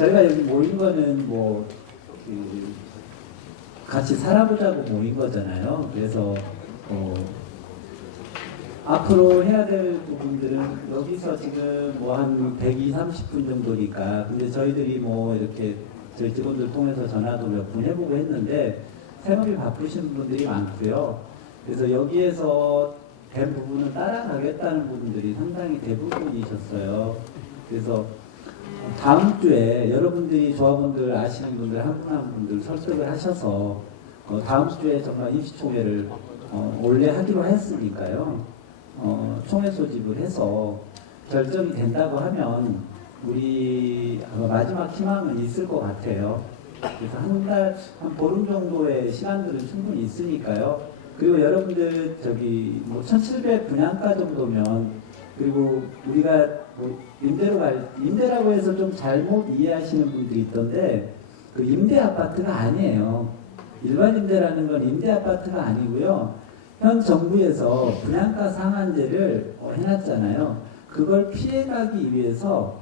저희가 여기 모인 거는 뭐, 같이 살아보자고 모인 거잖아요. 그래서, 앞으로 해야 될 부분들은 여기서 지금 뭐 한 120, 30분 정도니까. 근데 저희들이 뭐 이렇게 저희 직원들 통해서 전화도 몇 분 해보고 했는데, 생업이 바쁘신 분들이 많고요. 그래서 여기에서 된 부분은 따라가겠다는 분들이 상당히 대부분이셨어요. 그래서 다음 주에 여러분들이 조합원들 아시는 분들 한 분 한 분들 설득을 하셔서 다음 주에 정말 임시총회를 원래 하기로 했으니까요. 총회 소집을 해서 결정이 된다고 하면 우리 마지막 희망은 있을 것 같아요. 그래서 한 보름 정도의 시간들은 충분히 있으니까요. 그리고 여러분들 저기 뭐 1700 분양가 정도면, 그리고 우리가 뭐 임대라고 해서 좀 잘못 이해하시는 분들이 있던데, 그 임대 아파트가 아니에요. 일반 임대라는 건 임대 아파트가 아니고요. 현 정부에서 분양가 상한제를 해놨잖아요. 그걸 피해가기 위해서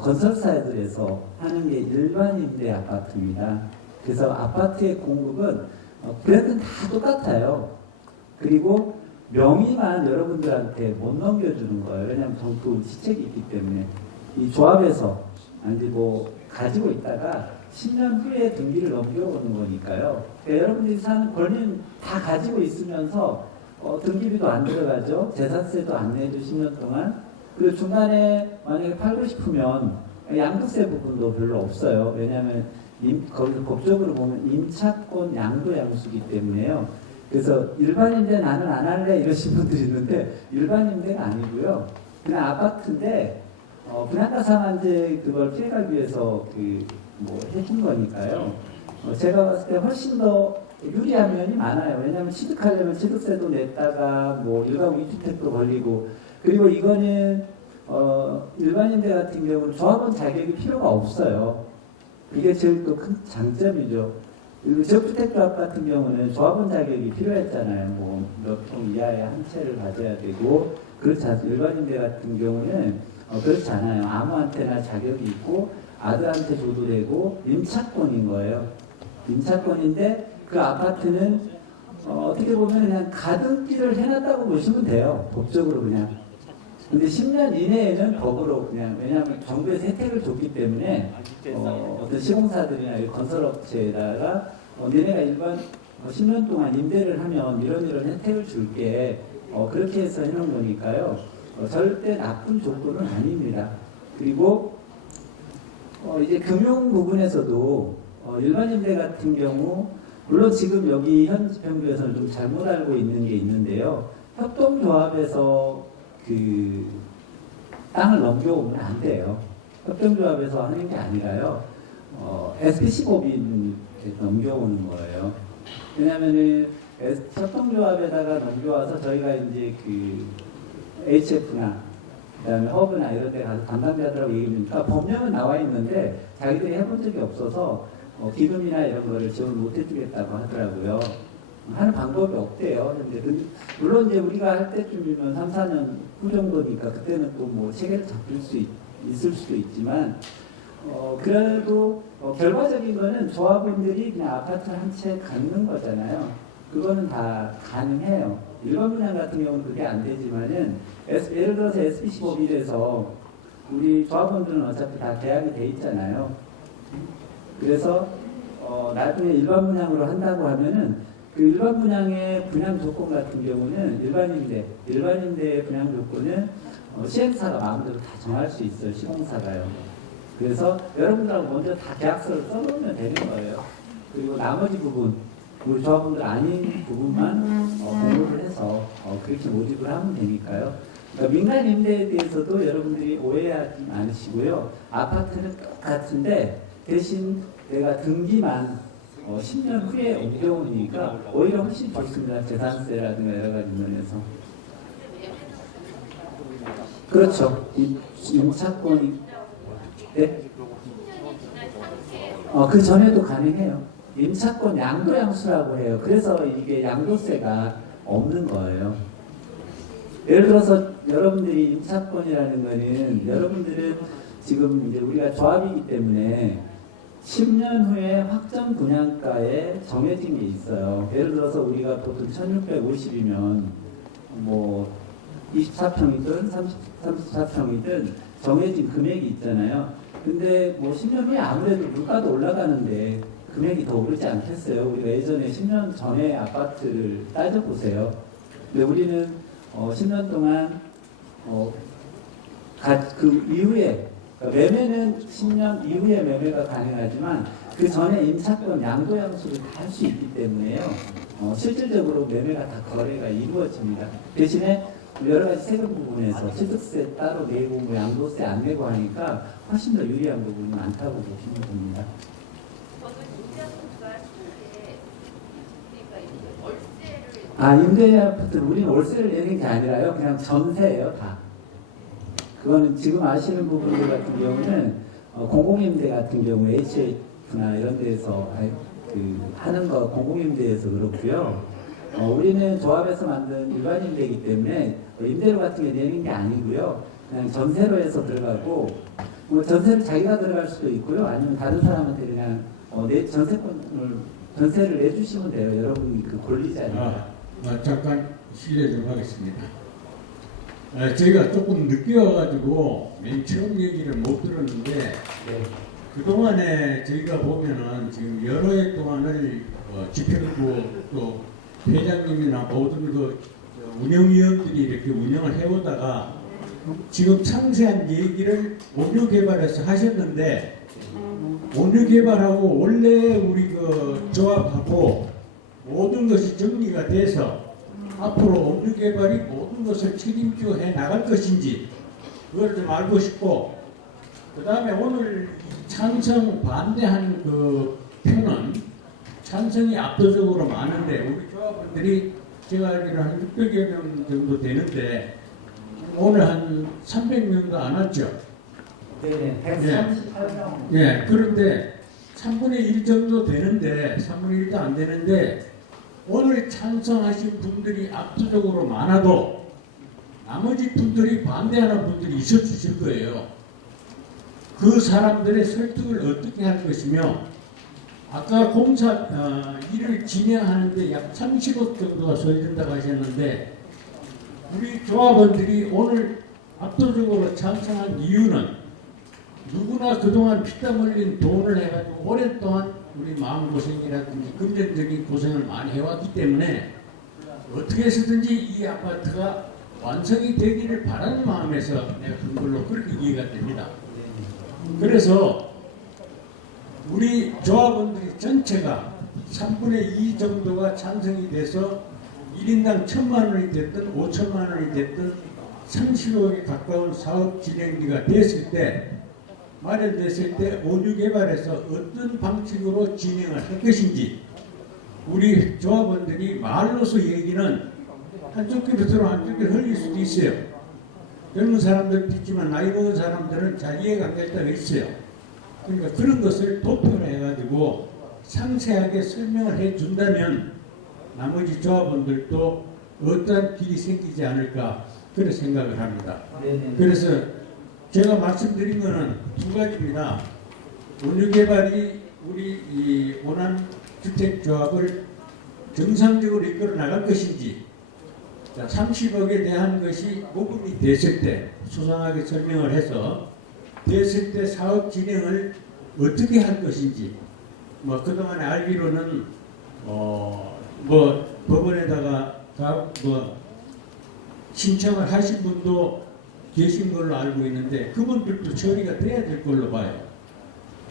건설사들에서 하는 게 일반 임대 아파트입니다. 그래서 아파트의 공급은 브랜드는 다 똑같아요. 그리고 명의만 여러분들한테 못 넘겨주는 거예요. 왜냐하면 정부 시책이 있기 때문에. 이 조합에서 아니 뭐 가지고 있다가 10년 후에 등기를 넘겨오는 거니까요. 그러니까 여러분들이 사는 권리는 다 가지고 있으면서 등기비도 안 들어가죠. 재산세도 안 내죠. 10년 동안. 그리고 중간에 만약에 팔고 싶으면 양도세 부분도 별로 없어요. 왜냐하면 거기서 법적으로 보면 임차권 양도 양수기 때문에요. 그래서 일반 임대 나는 안 할래 이러신 분들이 있는데 일반 임대가 아니고요. 그냥 아파트인데 분양가 상한제 그걸 피해가기 위해서 뭐 해준 거니까요. 제가 봤을 때 훨씬 더 유리한 면이 많아요. 왜냐하면 취득하려면 취득세도 냈다가 뭐 일가구 2주택도 걸리고, 그리고 이거는 일반 임대 같은 경우는 조합원 자격이 필요가 없어요. 이게 제일 또 큰 장점이죠. 그리고 지역주택조합 같은 경우는 조합원 자격이 필요했잖아요. 뭐 몇 통 이하의 한 채를 가져야 되고, 그렇지 않습니다. 일반 임대 같은 경우는 그렇지 않아요. 아무한테나 자격이 있고 아들한테 줘도 되고 임차권인 거예요. 임차권인데 그 아파트는 어떻게 보면 그냥 가등기를 해놨다고 보시면 돼요. 법적으로 그냥. 근데 10년 이내에는 법으로 그냥, 왜냐하면 정부에서 혜택을 줬기 때문에 어떤 시공사들이나 건설업체에다가 너네가 일반 10년 동안 임대를 하면 이런 혜택을 줄게, 그렇게 해서 해놓은 거니까요. 절대 나쁜 조건은 아닙니다. 그리고 이제 금융 부분에서도 일반 임대 같은 경우, 물론 지금 여기 현 지평구에서는 좀 잘못 알고 있는 게 있는데요. 협동조합에서 그 땅을 넘겨오면 안 돼요. 협동조합에서 하는 게 아니라요. SPC 법인 넘겨오는 거예요. 왜냐하면은 협동조합에다가 넘겨와서 저희가 이제 그 HF나 그다음에 허브나 이런 데 가서 담당자들하고 얘기하니까 법령은 나와 있는데 자기들이 해본 적이 없어서 기금이나 이런 거를 지원을 못 해주겠다고 하더라고요. 하는 방법이 없대요. 근데 물론 이제 우리가 할 때쯤이면 3, 4년 후 정도니까 그때는 또 뭐 체계를 잡힐 수 있을 수도 있지만, 그래도 결과적인 거는 조합원들이 그냥 아파트 한 채 갖는 거잖아요. 그거는 다 가능해요. 일반 분양 같은 경우는 그게 안 되지만은, 예를 들어서 SPC 법인에서 우리 조합원들은 어차피 다 계약이 돼 있잖아요. 그래서 나중에 일반 분양으로 한다고 하면은 그 일반 분양의 분양 조건 같은 경우는 일반 임대의 분양 조건은 시행사가 마음대로 다 정할 수 있어요. 시공사가요. 그래서 여러분들하고 먼저 다 계약서를 써놓으면 되는 거예요. 그리고 나머지 부분, 우리 조합원들 아닌 부분만 공부를 해서 그렇게 모집을 하면 되니까요. 그러니까 민간 임대에 대해서도 여러분들이 오해하지 않으시고요. 아파트는 똑같은데 대신 내가 등기만 10년 후에 옮겨오니까 오히려 훨씬 좋습니다. 재산세라든가 여러 가지 면에서. 그렇죠. 임차권이. 네? 그 전에도 가능해요. 임차권 양도양수라고 해요. 그래서 이게 양도세가 없는 거예요. 예를 들어서 여러분들이 임차권이라는 거는 여러분들은 지금 이제 우리가 조합이기 때문에 10년 후에 확정 분양가에 정해진 게 있어요. 예를 들어서 우리가 보통 1650이면 뭐 24평이든 34평이든 정해진 금액이 있잖아요. 근데 뭐 10년 후에 아무래도 물가도 올라가는데 금액이 더 오르지 않겠어요? 우리가 예전에 10년 전에 아파트를 따져보세요. 근데 우리는 10년 동안 그 이후에 매매는 10년 이후에 매매가 가능하지만 그 전에 임차권 양도양수를 다 할 수 있기 때문에요. 실질적으로 매매가 다 거래가 이루어집니다. 대신에 여러 가지 세금 부분에서 취득세 따로 내고 뭐 양도세 안 내고 하니까 훨씬 더 유리한 부분이 많다고 보시면 됩니다. 임대 아파트는 우리는 월세를 내는 게 아니라요. 그냥 전세예요, 다. 그거는 지금 아시는 부분들 같은 경우는 공공임대 같은 경우 HF나 이런 데서 하는 거 공공임대에서 그렇고요. 우리는 조합에서 만든 일반임대이기 때문에 임대료 같은 게 내는 게 아니고요. 그냥 전세로 해서 들어가고 뭐 전세를 자기가 들어갈 수도 있고요. 아니면 다른 사람한테 그냥 전세를 내주시면 돼요. 여러분이 그 권리자니까. 잠깐 실례 좀 하겠습니다. 저희가 조금 늦게 와가지고 맨 처음 얘기를 못 들었는데 네. 그동안에 저희가 보면은 지금 여러 해 동안을 집행부 또 회장님이나 모든 그 운영위원들이 이렇게 운영을 해오다가 지금 상세한 얘기를 온유 개발해서 하셨는데 온유 개발하고 원래 우리 그 조합하고 모든 것이 정리가 돼서 앞으로 온유 개발이 모든 것을 책임지고 해 나갈 것인지 그걸 좀 알고 싶고 그 다음에 오늘 찬성 반대한 그 표는 찬성이 압도적으로 많은데 우리 조합원들이 제가 알기로 한 600여 명 정도 되는데 오늘 한 300명도 안 왔죠. 네, 138명. 예, 그런데 3분의 1 정도 되는데 3분의 1도 안 되는데 오늘 찬성하신 분들이 압도적으로 많아도 나머지 분들이 반대하는 분들이 있어 주실 거예요. 그 사람들의 설득을 어떻게 할 것이며 아까 공사 일을 진행하는데 약 30억 정도가 소요된다고 하셨는데 우리 조합원들이 오늘 압도적으로 찬성한 이유는 누구나 그동안 피땀 흘린 돈을 해가지고 오랫동안 우리 마음고생이라든지 금전적인 고생을 많이 해왔기 때문에 어떻게 해서든지 이 아파트가 완성이 되기를 바라는 마음에서 내가 한 걸로 그렇게 이해가 됩니다. 그래서 우리 조합원들이 전체가 3분의 2 정도가 찬성이 돼서 1인당 1,000만 원이 됐든 5천만 원이 됐든 30억에 가까운 사업 진행비가 됐을 때 마련됐을 때 온유 개발에서 어떤 방식으로 진행을 할 것인지 우리 조합원들이 말로서 얘기는 한쪽 귀로 들어 한쪽 귀로 흘릴 수도 있어요. 젊은 사람들도 있지만 나이 먹은 사람들은 잘 이해가 안 될 때가 있어요. 그러니까 그런 것을 도표를 해가지고 상세하게 설명을 해준다면 나머지 조합원들도 어떠한 길이 생기지 않을까 그런 생각을 합니다. 그래서 제가 말씀드린 것은 두 가지입니다. 온유 개발이 우리 이 원안 주택조합을 정상적으로 이끌어 나갈 것인지 30억에 대한 것이 모금이 됐을 때 수상하게 설명을 해서 됐을 때 사업 진행을 어떻게 할 것인지 뭐 그동안에 알기로는 뭐 법원에다가 뭐 신청을 하신 분도 계신 걸로 알고 있는데 그분들도 처리가 돼야 될 걸로 봐요.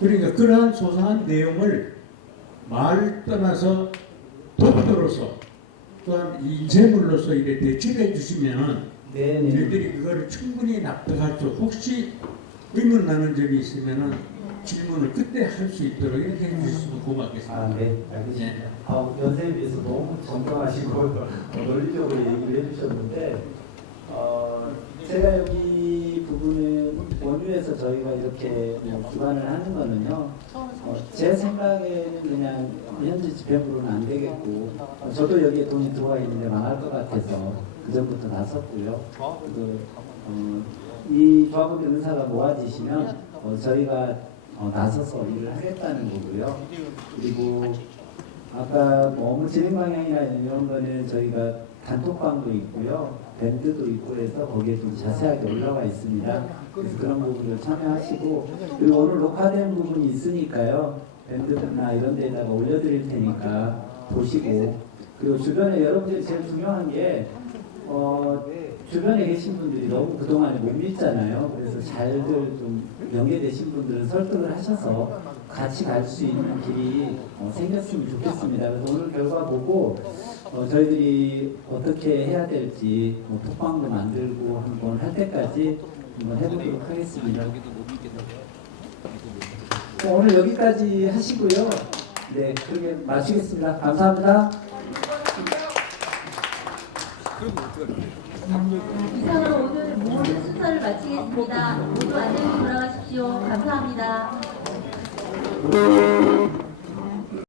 그러니까 그러한 소상한 내용을 말을 떠나서 독도로서 또한 인쇄물로서 이렇게 대처해 주시면 저희들이 그거를 충분히 납득할 수 혹시 의문 나는 점이 있으면은 질문을 그때 할 수 있도록 이렇게 해주시면 고맙겠습니다. 네, 알겠습니다. 연세에 비해서 너무 정정하시고 논리적으로 얘기를 해주셨는데 제가 여기 부분은 원유에서 저희가 이렇게 기반을 하는 거는요. 제 생각에는 그냥 현재 집행부로는 안 되겠고 저도 여기에 돈이 들어와 있는데 망할 것 같아서 그 전부터 나섰고요. 이 조합원들 의사가 모아지시면 저희가 나서서 일을 하겠다는 거고요. 그리고 아까 뭐 업무 진행 방향이나 이런 거는 저희가 단톡방도 있고요. 밴드도 있고 해서 거기에 좀 자세하게 올라와 있습니다. 그래서 그런 부분을 참여하시고, 그리고 오늘 녹화된 부분이 있으니까요. 밴드나 이런 데다가 올려드릴 테니까 보시고, 그리고 주변에 여러분들이 제일 중요한 게 주변에 계신 분들이 너무 그동안에 못 믿잖아요. 그래서 잘들 좀 연계되신 분들은 설득을 하셔서 같이 갈 수 있는 길이 생겼으면 좋겠습니다. 그래서 오늘 결과 보고 저희들이 어떻게 해야 될지 톡방도 만들고 한번 할 때까지 한번 해보도록 하겠습니다. 오늘 여기까지 하시고요. 네, 그렇게 마치겠습니다. 감사합니다. 이상으로 오늘 모든 순서를 마치겠습니다. 모두 안녕히 돌아가십시오. 감사합니다.